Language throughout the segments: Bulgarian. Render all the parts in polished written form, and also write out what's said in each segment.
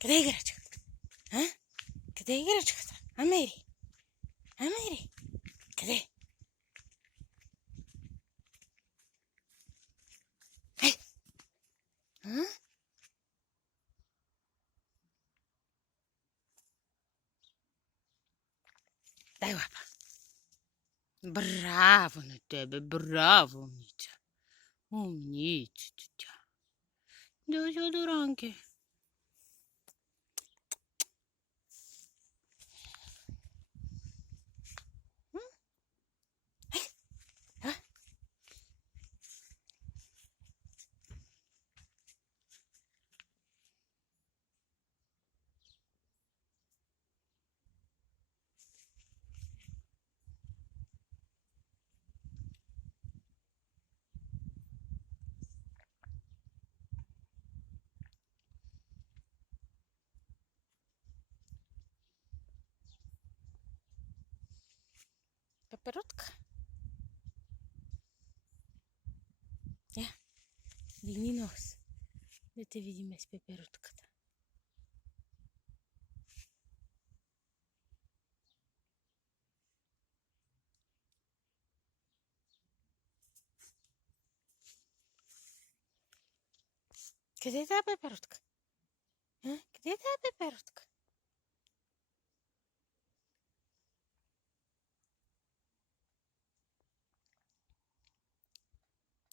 Къде играчка? А? Къде е играчката? Амери? Амери? Къде? А? Дай лапа. Браво на тебе, браво, умница. Умница тя. Да, Доранке. Пеперутка. Я, дигни нос. Да те видим с пеперутката. Къде е тази пеперутка? А? Къде е тази пеперутка?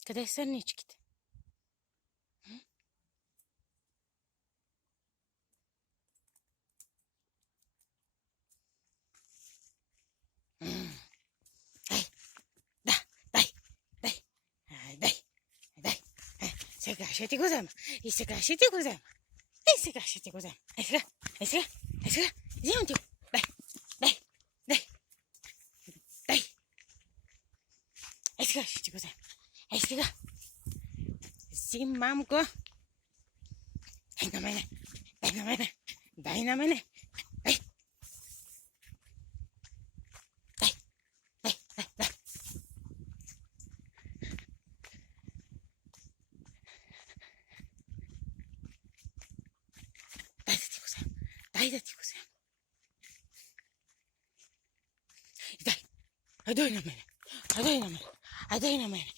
Къде са сърничките? Дай, дай. Дай. Сега ще ти го взема. И сега ще ти го взема. И сега ще ти го взема. Ей сега. Взимам ти го. Дай. Ей сега ще ти го взема. Ей сега. Взимам го. Дай на мене. Дай. Дай. Дай да ти го взема. Дай. Дай на мене. Дай на мене.